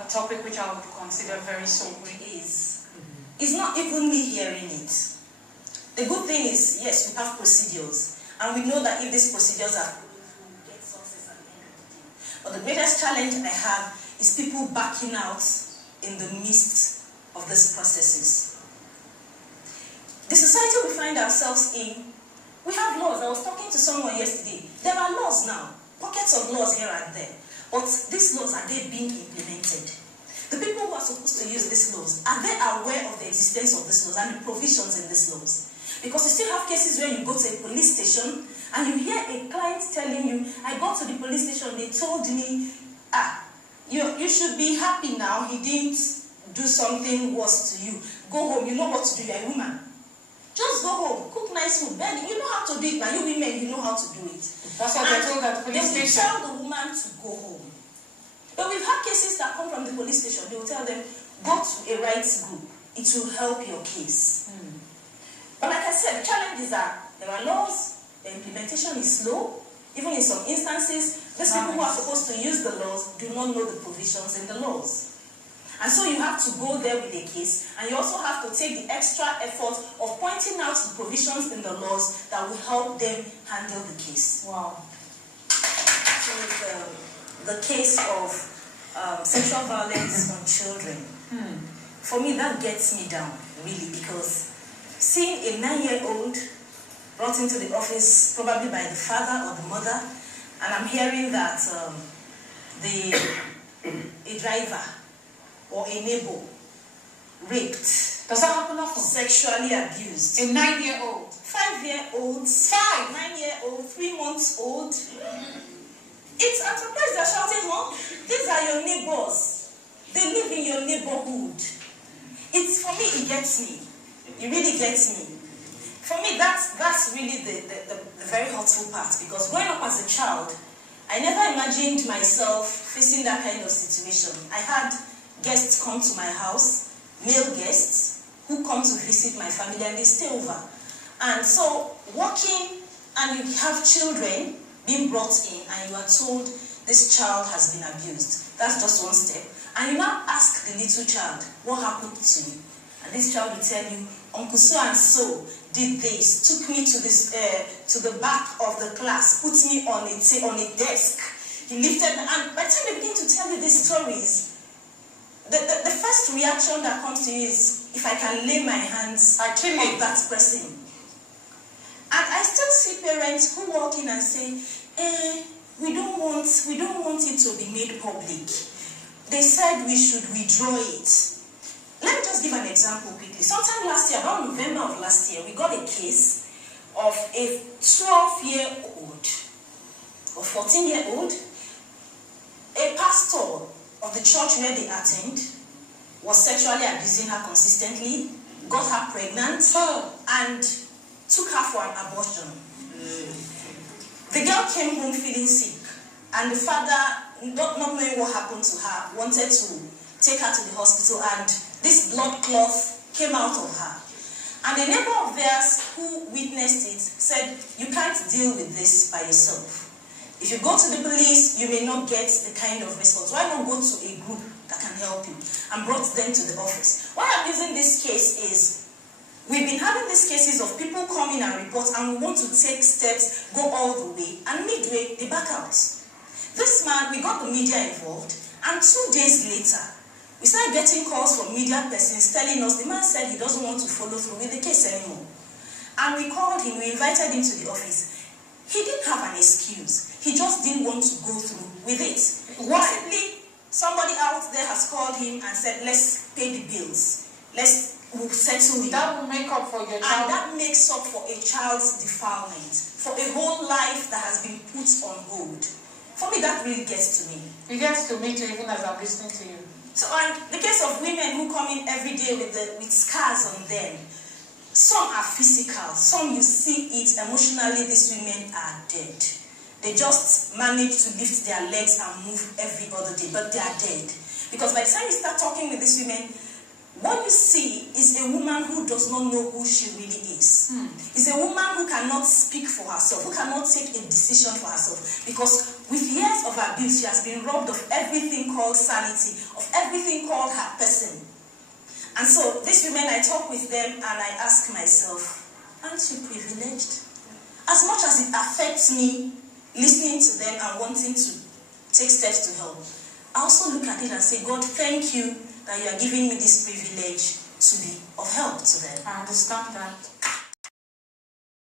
a topic which I would consider very sobering. It's not even me hearing it. The good thing is, yes, we have procedures, and we know that if these procedures are followed, we will get success at the end of the day. But the greatest challenge I have is people backing out in the midst of these processes. The society we find ourselves in, we have laws. I was talking to someone yesterday. There are laws now, pockets of laws here and there. But these laws, are they being implemented? The people who are supposed to use these laws, are they aware of the existence of these laws and the provisions in these laws? Because you still have cases where you go to a police station and you hear a client telling you, I got to the police station, they told me, you should be happy now, he didn't do something worse to you. Go home, you know what to do, you're a woman. Just go home, cook nice food, bed, you know how to do it now, you women, you know how to do it. That's what they told at the police station. They will tell the woman to go home. But we've had cases that come from the police station, they will tell them, go to a rights group, it will help your case. But like I said, the challenges are, there are laws, the implementation is slow, even in some instances, those people who are supposed to use the laws do not know the provisions in the laws. And so you have to go there with a case, and you also have to take the extra effort of pointing out the provisions in the laws that will help them handle the case. Wow. So the case of sexual violence on children, for me that gets me down, really, because seeing a 9-year-old brought into the office probably by the father or the mother, and I'm hearing that a driver or a neighbor raped. Does that happen often? Sexually abused. A 9-year-old? 5-year-olds. 9-year-old, 3 months old. I'm surprised they're shouting, huh? These are your neighbors. They live in your neighborhood. For me, it gets me. It really gets me. For me, that's really the very hurtful part, because growing up as a child, I never imagined myself facing that kind of situation. I had guests come to my house, male guests, who come to visit my family and they stay over. And so, walking and you have children being brought in and you are told this child has been abused. That's just one step. And you now ask the little child, what happened to you? And this child will tell you, Uncle so-and-so did this, took me to the back of the class, put me on a desk. He lifted, and by the time they begin to tell you these stories, the first reaction that comes to you is, if I can lay my hands on that person. And I still see parents who walk in and say, we don't want it to be made public. They said we should withdraw it. Let me just give an example quickly. Sometime last year, around November of last year, we got a case of a 12-year-old or 14-year-old. A pastor of the church where they attend was sexually abusing her consistently, got her pregnant, and took her for an abortion. The girl came home feeling sick, and the father, not knowing what happened to her, wanted to take her to the hospital, and this blood cloth came out of her. And a neighbor of theirs who witnessed it said, you can't deal with this by yourself. If you go to the police, you may not get the kind of response. Why not go to a group that can help you? And brought them to the office. Why I'm using this case is, we've been having these cases of people coming and report, and we want to take steps, go all the way, and midway, they back out. This man, we got the media involved, and 2 days later, we started getting calls from media persons telling us the man said he doesn't want to follow through with the case anymore. And we called him, we invited him to the office. He didn't have an excuse. He just didn't want to go through with it. Possibly, somebody out there has called him and said, let's pay the bills. We'll settle it. That will make up for your child. And that makes up for a child's defilement, for a whole life that has been put on hold. For me, that really gets to me. It gets to me too, even as I'm listening to you. So, and the case of women who come in every day with scars on them, some are physical, some you see it emotionally, these women are dead. They just manage to lift their legs and move every other day, but they are dead. Because by the time you start talking with these women, what you see is a woman who does not know who she really is. It's a woman who cannot speak for herself, who cannot take a decision for herself. Because With years of abuse, she has been robbed of everything called sanity, of everything called her person. And so, these women, I talk with them and I ask myself, aren't you privileged? As much as it affects me, listening to them and wanting to take steps to help, I also look at it and say, God, thank you that you are giving me this privilege to be of help to them. I understand that.